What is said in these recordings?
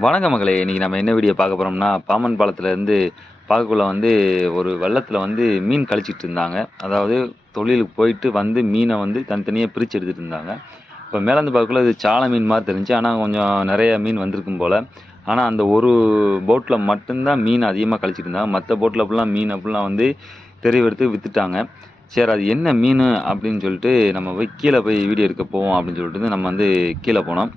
வணக்க மகளே! இன்னைக்கு நம்ம என்ன வீடியோ பார்க்க போறோம்னா, பாம்பன் பாலத்திலேருந்து பார்க்கக்குள்ள ஒரு வெள்ளத்தில மீன் கழிச்சிட்டு இருந்தாங்க. அதாவது தொழிலுக்கு போயிட்டு மீன தனித்தனியா பிரிச்சு எடுத்துட்டு இருந்தாங்க. இப்ப மேலேருந்து பார்க்கக்குள்ள அது சால மீன் மாரி தெரிஞ்சுச்சு. ஆனா கொஞ்சம் நெறைய மீன் வந்திருக்கும் போல. ஆனா அந்த ஒரு போட்ல மட்டும் தான் மீன் அதிகமா கழிச்சிட்டு இருந்தாங்க. மத்த போட்ல ஃபுல்லா மீன ஃபுல்லா தெருவெடுத்து வித்துட்டாங்க. சரி அது என்ன மீனு அப்படின்னு சொல்லிட்டு, நம்ம கீழ போய் வீடியோ எடுக்க போவோம் அப்படின்னு சொல்லிட்டு நம்ம கீழ போனோம்.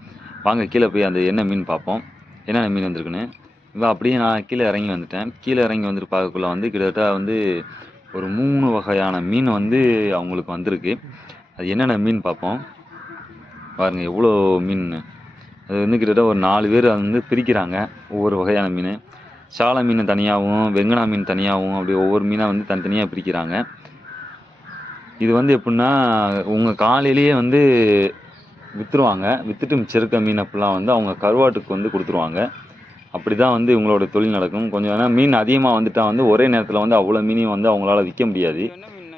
வாங்க கீழ போய் அந்த என்ன மீன் பார்ப்போம். என்னென்ன மீன் வந்திருக்குன்னு. அப்படியே நான் கீழ இறங்கி வந்துட்டேன். கீழ இறங்கி வந்துட்டு பார்க்கக்குள்ள கிட்டத்தட்ட ஒரு 3 வகையான மீன் அவங்களுக்கு வந்திருக்கு. அது என்னென்ன மீன் பார்ப்போம். பாருங்க எவ்வளோ மீன்னு. அது கிட்டத்தட்ட ஒரு 4 பேர் பிரிக்கிறாங்க. ஒவ்வொரு வகையான மீன். சால மீன் தனியாவும், வெங்கனா மீன் தனியாவும் அப்படி ஒவ்வொரு மீனா தனித்தனியா பிரிக்கிறாங்க. இது எப்படின்னா, உங்க காலையிலேயே வித்துருவாங்க. வித்துட்டு மிச்சம் இருக்க மீன ஃபுல்லா அவங்க கருவாட்டுக்கு குடுத்துருவாங்க. அப்படிதான் இவங்களோட தொழில் நடக்கும். கொஞ்சம் ஏன்னா மீன் அதிகமா வந்துட்டா ஒரே நேரத்தில அவ்வளோ மீனையும் அவங்களால விக்க முடியாது.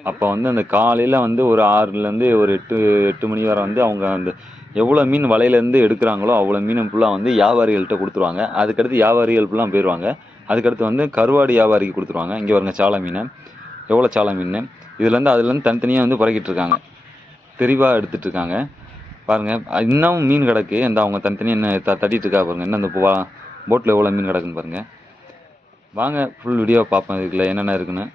அப்ப அந்த காலையில ஒரு 6லேருந்து ஒரு 8 மணி வரை அவங்க எவ்வளோ மீன் வலையிலேருந்து எடுக்கிறாங்களோ, அவ்வளோ மீனும் ஃபுல்லா வியாபாரிகள்ட்ட குடுத்துருவாங்க. அதுக்கடுத்து வியாபாரிகள் ஃபுல்லா போயிருவாங்க. அதுக்கடுத்து கருவாடு வியாபாரிக்கு குடுத்துருவாங்க. இங்க பாருங்க சால மீனு. எவ்வளோ சால மீனு. அதுலேருந்து தனித்தனியா பறக்கிட்டு இருக்காங்க. தெளிவா எடுத்துட்டு இருக்காங்க. பாருங்க இன்னமும் மீன் கிடக்கு. அவங்க தனித்தனியா என்ன தட்டிட்டு இருக்கா பாருங்க. இன்னும் அந்த போட்ல எவ்வளோ மீன் கிடக்குன்னு பாருங்க. வாங்க ஃபுல் வீடியோ பார்ப்போம். இதுக்குள்ள என்னென்ன இருக்குன்னு.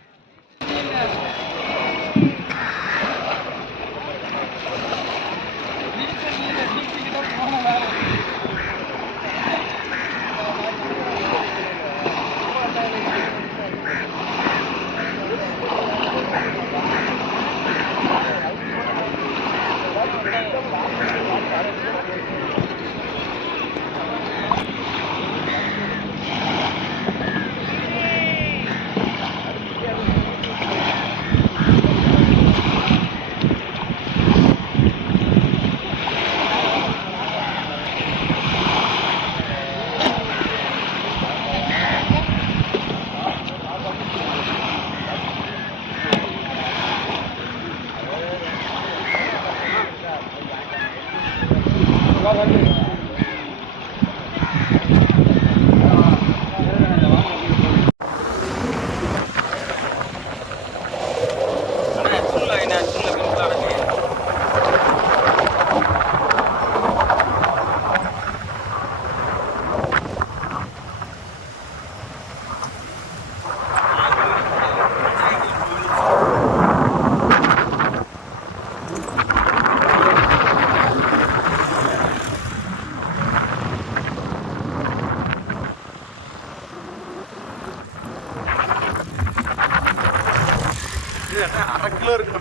அரை கிலோ இருக்கு.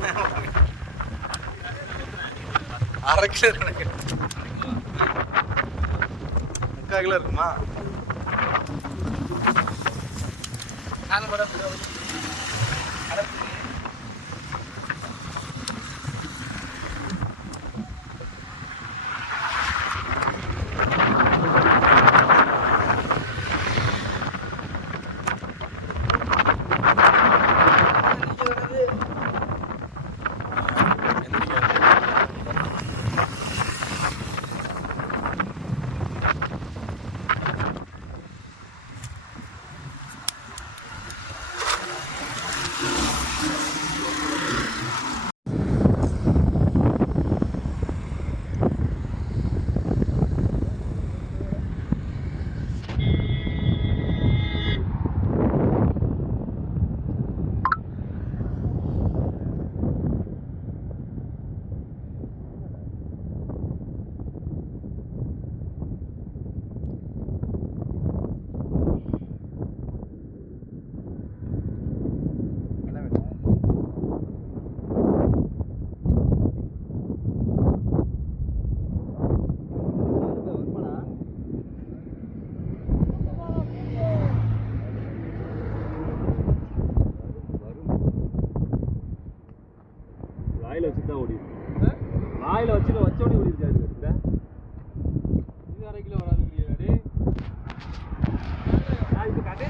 அரை கிலோ இருக்கு. 3/4 கிலோ இருக்குமா? வாயில வச்சு தான் ஓடி இருக்கு. வாயில வச்சோடி ஓடி இருக்காது. இது 1/2 கிலோ வராது. இது கட்டே